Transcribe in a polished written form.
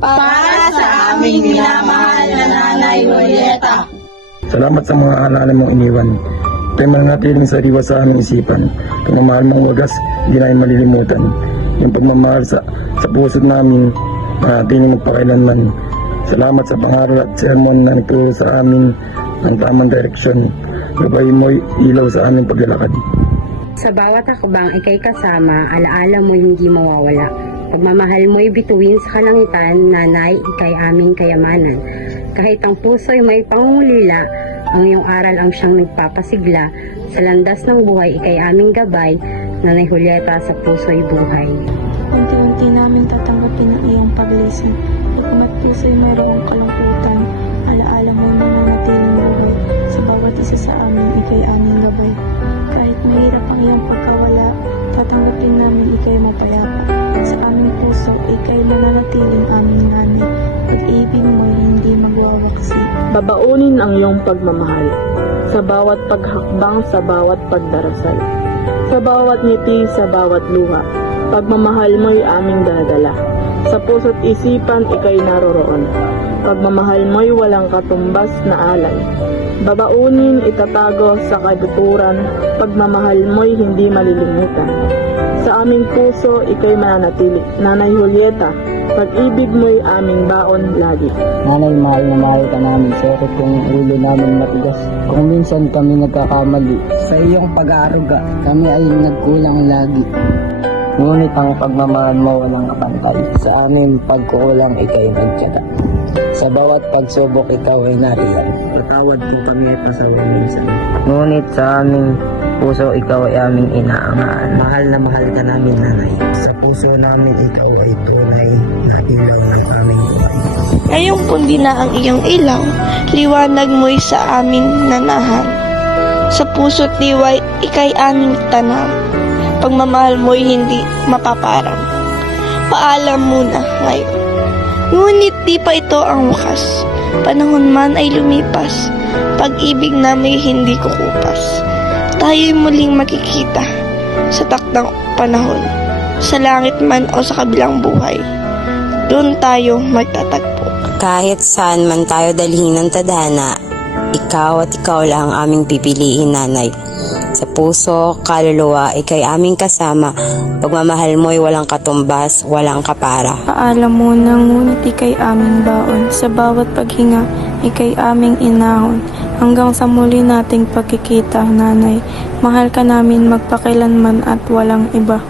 para sa aming minamahal na Nanay Julieta. Salamat sa mga alaala mong iniwan. Tayo mananatiling sariwa sa aming isipan. Pagmamahal mong wagas, hindi namin malilimutan. Yung pagmamahal sa puso namin, mananatiling magpakailanman. Salamat sa pangaral at sermon na nagturo sa amin ng tamang direksyon. Gabay mo'y ilaw sa aming paglalakad. Sa bawat hakbang ikay kasama, alaala mo hindi mawawala. Pagmamahal mo'y bituin sa kalangitan, Nanay, ikay aming kayamanan. Kahit ang puso'y may pangungulila, ang iyong aral ang siyang nagpapasigla. Sa landas ng buhay, ikay aming gabay, Nanay Julieta, sa puso'y buhay. Unti-unti namin tatanggapin ang iyong paglisan. Ikumat puso'y mayroong kalungkutan. Alaala mo na nanatiling buhay. Sa bawat isa sa amin, ikay aming gabay. Kahit mahirap ang iyong pagkawala, tatanggapin namin ikay mapayapa. Sa aming puso, ikay mananatiling aming nanay. Pag-ibig mo'y hindi magwawaksi. Babaunin ang iyong pagmamahal sa bawat paghakbang, sa bawat pagdarasal, sa bawat ngiti, sa bawat luha. Pagmamahal mo'y aming daladala. Sa puso't isipan, ikay naroroon. Pagmamahal mo'y walang katumbas na alay. Babaunin, itatago sa kabuturan. Pagmamahal mo'y hindi malilimutan. Sa aming puso, ikay mananatili. Nanay Julieta, pag-ibig mo'y aming baon lagi. Nanay, mahal na mahal ka namin. Sekot kung ulo namin matigas. Kung minsan kami nagkakamali, sa iyong pag-aaruga, kami ay nagkulang lagi. Ngunit ang pagmamahal mo walang kapantay. Sa aming pagkukulang, ikay nagtyaga. Sa bawat pagsubok, ikaw ay nariyan. Patawad kung kami ay pasawang minsan. Ngunit sa aming puso, ikaw ay aming inaangaan. Mahal na mahal ka namin, Nanay. Sa puso namin, ikaw ay tunay na ilaw ng aming buhay. Ngayong pundi na ang iyong ilaw, liwanag mo'y sa aming nanahan. Sa puso't liway, ikay aming tanang. Pagmamahal mo'y hindi mapaparang. Paalam muna ngayon. Ngunit di pa ito ang wakas. Panahon man ay lumipas. Pag-ibig namin hindi kukupas. Tayo'y muling makikita sa takdang panahon. Sa langit man o sa kabilang buhay. Doon tayo magtatagpo. Kahit saan man tayo dalhin ng tadhana, ikaw at ikaw lang ang aming pipiliin, Nanay. Sa puso, kaluluwa, ikay aming kasama. Pagmamahal mo'y walang katumbas, walang kapara. Paalam mo na, ngunit ikay aming baon. Sa bawat paghinga, ikay aming inahon. Hanggang sa muli nating pagkikita, Nanay. Mahal ka namin magpakilanman at walang iba.